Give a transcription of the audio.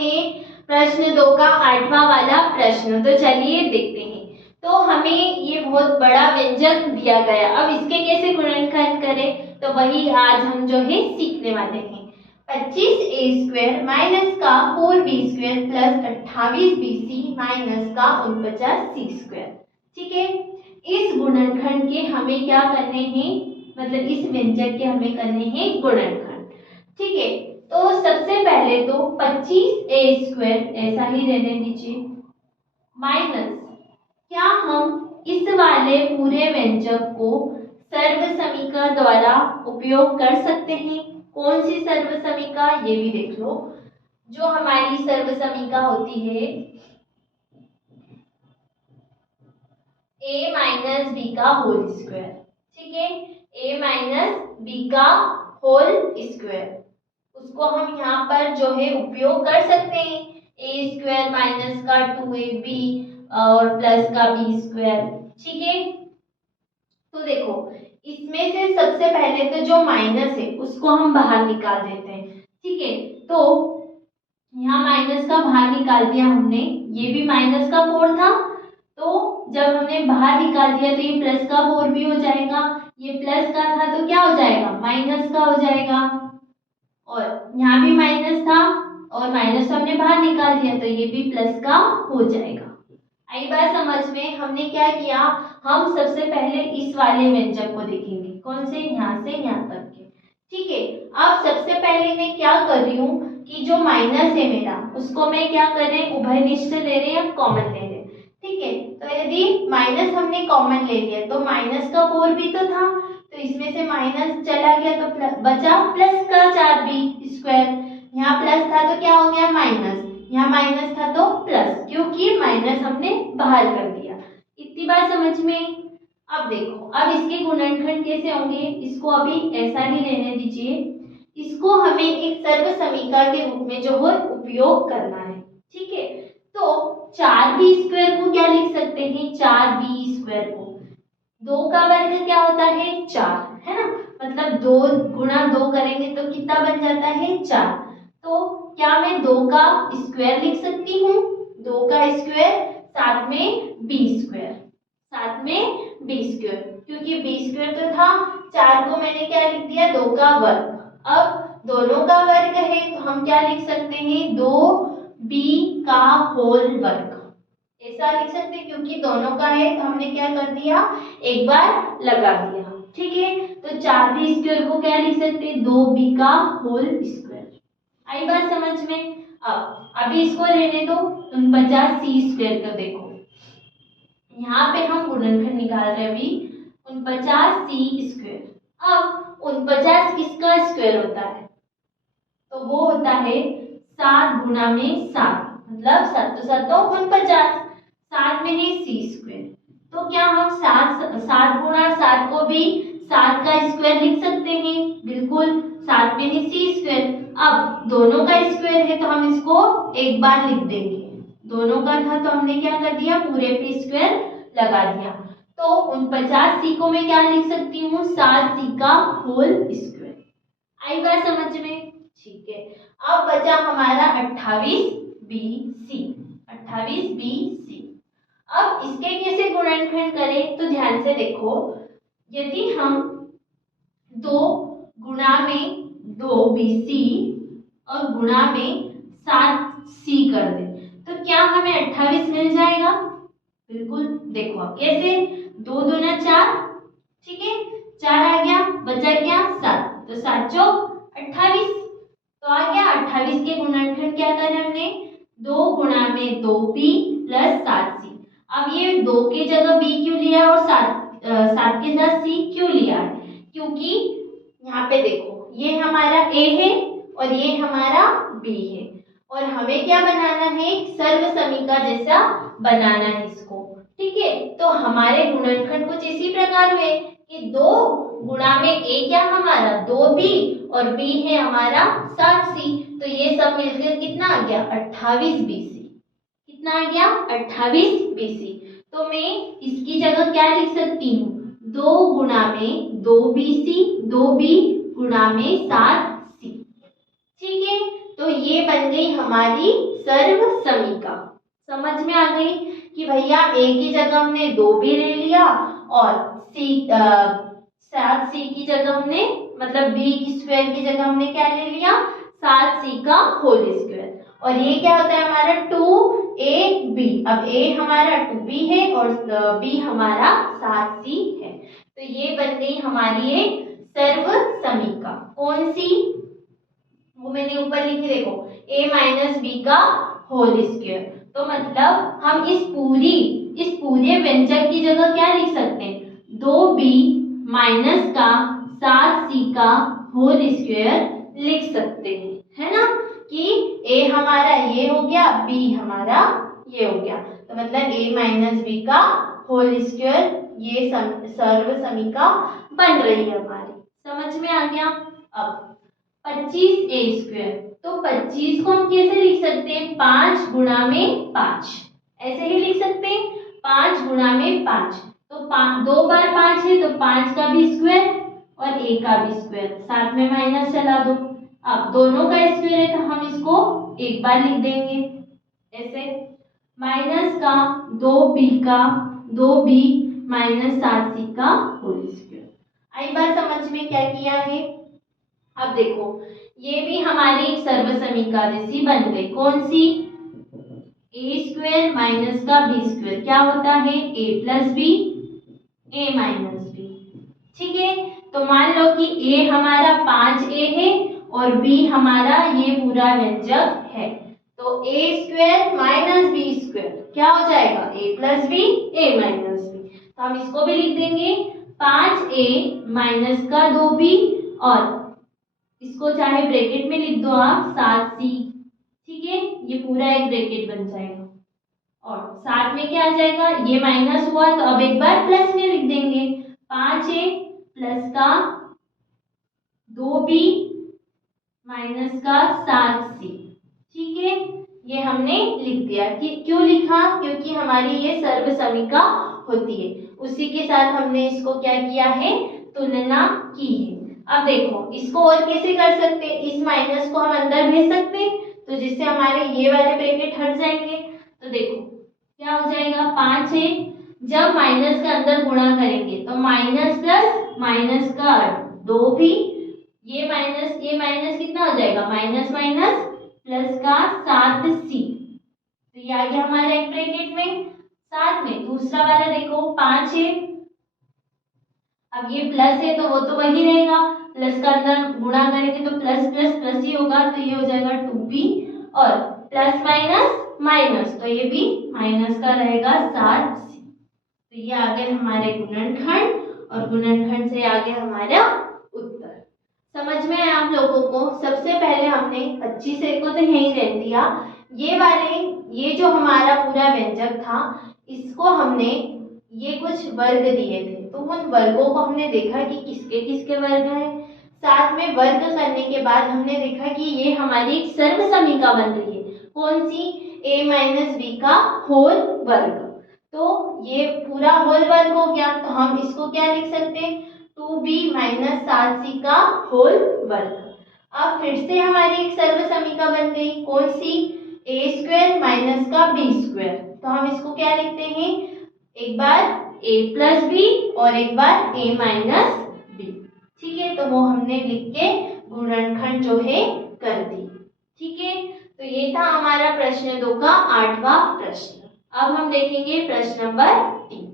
हैं प्रश्न 2 का 8वां वाला प्रश्न। तो चलिए देखते हैं। तो हमें ये बहुत बड़ा व्यंजक दिया गया, अब इसके कैसे गुणनखंड करें तो वही आज हम जो है सीखने वाले हैं। 25a² माइनस का 4b² प्लस 28bc माइनस का 49c²। ठीक है, इस गुणनखंड के हमें क्या करने हैं, मतलब इस व्यंजक के हमें करने हैं गुणनखंड। ठीक है, तो सबसे पहले तो 25a² ऐसा ही रहने दीजिए माइनस, क्या हम इस वाले पूरे व्यंजक को सर्वसमीका द्वारा उपयोग कर सकते हैं? कौन सी सर्वसमीका, ये भी देख लो। जो हमारी सर्वसमीका होती है a माइनस बी का होल स्क्वायर। ठीक है, a माइनस बी का होल स्क्वायर, उसको हम यहाँ पर जो है उपयोग कर सकते हैं। a² माइनस का 2ab और प्लस का b²। ठीक है, तो देखो इसमें से सबसे पहले तो जो माइनस है उसको हम बाहर निकाल देते हैं। ठीक है, तो यहाँ माइनस का बाहर निकाल दिया हमने, ये भी माइनस का 4 था, तो जब हमने बाहर निकाल दिया तो ये प्लस का 4 भी हो जाएगा, ये प्लस का था तो क्या हो जाएगा, माइनस का हो जाएगा, और यहाँ भी माइनस था और माइनस हमने बाहर निकाल दिया तो ये भी प्लस का हो जाएगा। आई बात समझ में? हमने क्या किया, हम सबसे पहले इस वाले व्यंजक को देखेंगे, कौन से, यहाँ से यहाँ तक के। ठीक है, अब सबसे पहले मैं क्या कर रही हूँ कि जो माइनस है मेरा उसको मैं क्या कर रहे हैं, उभयनिष्ठ ले रहे हैं या कॉमन ले रहे हैं। ठीक है, तो यदि माइनस हमने कॉमन ले लिया तो माइनस का 4 भी तो था, तो इसमें से माइनस चला गया तो बचा प्लस का 4b²। यहाँ प्लस था तो क्या हो गया माइनस, यहाँ माइनस था तो प्लस, क्योंकि माइनस हमने बाहर कर दिया। इतनी बात समझ में? अब देखो, अब इसके गुणनखंड कैसे होंगे, इसको अभी ऐसा ही रहने दीजिए, इसको हमें एक सर्वसमीका के रूप में जो है उपयोग करना है। ठीक है, तो 4b² को क्या लिख सकते हैं, 4b² को 2 का वर्ग क्या होता है 4, है ना, मतलब 2 गुणा 2 करेंगे तो कितना बन जाता है 4। तो क्या मैं 2 का स्क्वायर लिख सकती हूँ, 2 का स्क्वायर साथ में b², साथ में b², क्योंकि b² तो था, 4 को मैंने क्या लिख दिया 2 का वर्ग। अब दोनों का वर्ग है तो हम क्या लिख सकते हैं, 2b का होल वर्ग, ऐसा लिख सकते हैं, क्योंकि दोनों का है तो हमने क्या कर दिया, एक बार लगा दिया। ठीक है, तो 4b² को क्या लिख सकते हैं, 2b का होल स्क्वायर। आई बात समझ में? अब अभी इसको रहने दो, 49c² को देखो, यहाँ पे हम गुणनखंड निकाल रहे हैं अभी 49c²। अब 49 किसका स्क्वायर होता है, तो वो होता है 7 गुणा में 7, मतलब 7 तो 7 तो 49, साथ में है c²। तो क्या हम 7 गुणा 7 को भी 7 का स्क्वायर लिख सकते हैं, बिल्कुल, साथ में है c²। अब दोनों का स्क्वायर है तो हम इसको एक बार लिख देंगे, दोनों का था तो हमने क्या कर दिया, पूरे पे स्क्वायर लगा दिया। तो 49c को मैं क्या लिख सकती हूँ, 7c का होल स्क्वायर। आई बात समझ में? ठीक है, अब बचा हमारा 28bc, 28bc। अब इसके कैसे गुणनखंड करें, तो ध्यान से देखो, यदि हम 2 गुणा में 2bc और गुणा में 7c कर दें तो क्या हमें 28 मिल जाएगा, बिल्कुल। देखो अब कैसे, 2 दूना 4, ठीक है, 4 आ गया, बचा क्या 7, तो 7 चौक 28, तो आ गया 28 के गुणनखंड क्या करें हमने, 2 गुणा में 2b प्लस 7c। अब ये 2 के जगह b क्यों लिया और 7 के साथ c क्यों लिया है, क्योंकि यहाँ पे देखो ये हमारा a है और ये हमारा b है, और हमें क्या बनाना है, सर्वसमीका जैसा बनाना है इसको। ठीक है, तो हमारे गुणनखंड कुछ इसी प्रकार हुए कि 2 गुणा में a क्या हमारा 2b और b है हमारा 7c, तो ये सब मिलकर कितना आ गया 28bc। कितना आ गया 28bc। तो मैं इसकी जगह क्या लिख सकती हूँ, 2 गुणा में 2bc, 2b गुणा में 7c। ठीक है, तो ये बन गई हमारी सर्व समीका। समझ में आ गई कि भैया a की जगह हमने 2b ले लिया और सात सी की जगह हमने मतलब b की स्क्वायर की जगह हमने क्या ले लिया 7c का होल स्क्वायर। और ये क्या होता है हमारा 2ab। अब a हमारा 2b है और b हमारा 7c है। तो ये बन गई हमारी एक सर्व समीका। कौन सी? वो मैंने ऊपर लिखी देखो, a माइनस बी का होल स्क्वायर। तो मतलब हम इस पूरे व्यंजक की जगह क्या लिख सकते हैं 2b माइनस का 7c का होल स्क्वायर लिख सकते हैं, है ना, कि a हमारा ये हो गया, b हमारा ये हो गया। तो मतलब a माइनस बी का होल स्क्वायर ये सर्व समीका बन रही है हमारी। समझ में आ गया? अब 25a स्क्वायर, तो 25 को हम कैसे लिख सकते हैं 5 गुणा में 5, ऐसे ही लिख सकते हैं 5 गुणा में 5। तो 2 बार 5 है तो 5 का भी स्क्वायर और a का भी स्क्वायर, साथ में माइनस चला दो। अब दोनों का स्क्वायर है तो हम इसको एक बार लिख देंगे ऐसे, माइनस का 2b माइनस 7c का होल स्क्वायर। आई बात समझ में? क्या किया है? अब देखो ये भी हमारी एक सर्व समीका जैसी बन गई। कौन सी? a स्क्वायर माइनस का b स्क्वायर क्या होता है a plus B, a minus B. ठीक है, तो मान लो कि a हमारा 5a है और b हमारा ये पूरा व्यंजक है, तो a square minus b square क्या हो जाएगा a plus B, a minus B. तो हम इसको भी लिख देंगे 5a माइनस का 2b और इसको चाहे ब्रैकेट में लिख दो आप 7c। ठीक है, ये पूरा एक ब्रैकेट बन जाएगा और साथ में क्या आ जाएगा, ये माइनस हुआ तो अब एक बार प्लस में लिख देंगे 5a प्लस का 2b माइनस का 7c। ठीक है, ये हमने लिख दिया। कि क्यों लिखा? क्योंकि हमारी ये सर्व समीका होती है, उसी के साथ हमने इसको क्या किया है तुलना की है। अब देखो इसको और कैसे कर सकते हैं, इस माइनस को हम अंदर भेज सकते हैं तो जिससे हमारे ये वाले ब्रैकेट हट जाएंगे। तो देखो क्या हो जाएगा 5 है, जब माइनस के अंदर गुणा करेंगे तो माइनस प्लस माइनस का 2b, ये माइनस कितना हो जाएगा माइनस माइनस प्लस का 7c। तो ये आ गया हमारे एक ब्रैकेट में। साथ में दूसरा वाला देखो 5 है, अब ये प्लस है तो वो तो वही रहेगा, प्लस का अंदर गुणा करेंगे तो प्लस प्लस प्लस ही होगा, तो ये हो जाएगा 2b और प्लस माइनस माइनस तो ये भी माइनस का रहेगा 7c। तो ये आ गए हमारे गुणनखंड और गुणनखंड से आ गया हमारा उत्तर। समझ में आया आप लोगों को? सबसे पहले हमने 25 को तो यहीं रह दिया, ये जो हमारा पूरा व्यंजक था इसको हमने ये कुछ वर्ग दिए थे, तो उन वर्गों को हमने देखा कि किसके किसके वर्ग हैं। साथ में वर्ग करने के बाद हमने देखा कि ये हमारी एक सर्व समीका बन रही है। कौन सी? a माइनस बी का होल वर्ग। तो ये पूरा होल वर्ग हो गया, तो हम इसको क्या लिख सकते हैं 2b माइनस 7c का होल वर्ग। अब फिर से हमारी एक सर्व समीका बन गई। कौन सी? a स्क्वायर माइनस का b स्क्वायर। तो हम इसको क्या लिखते हैं, एक बार a प्लस बी और एक बार a माइनस बी। ठीक है, तो वो हमने लिख के गुणनखंड जो है कर दी। ठीक है, तो ये था हमारा प्रश्न 2 का 8वां प्रश्न। अब हम देखेंगे प्रश्न नंबर 3।